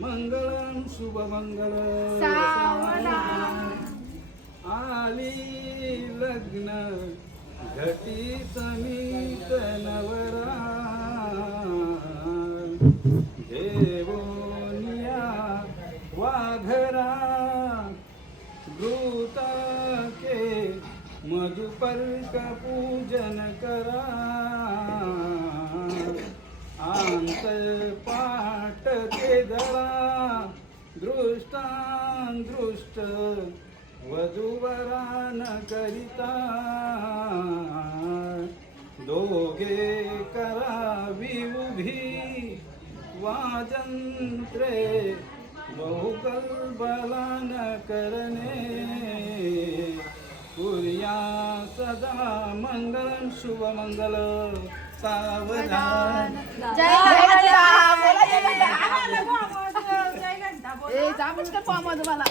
मंगळं शुभमंगल सावधान. आली लग्न घटी समीत नवरा देवोनिया वाघरा घृताके मधुपर्क पूजन करा पाठ ते धरा दृष्ट वधूवरान करिता दोघे करावी उभी वाजंत्रे बहुकल्बलान करणे कुर्या सदा मंगल शुभमंगल सावधान. जय घंटा बोला, जय घंटा. ए, जा पटकन पाहा तुम्हाला.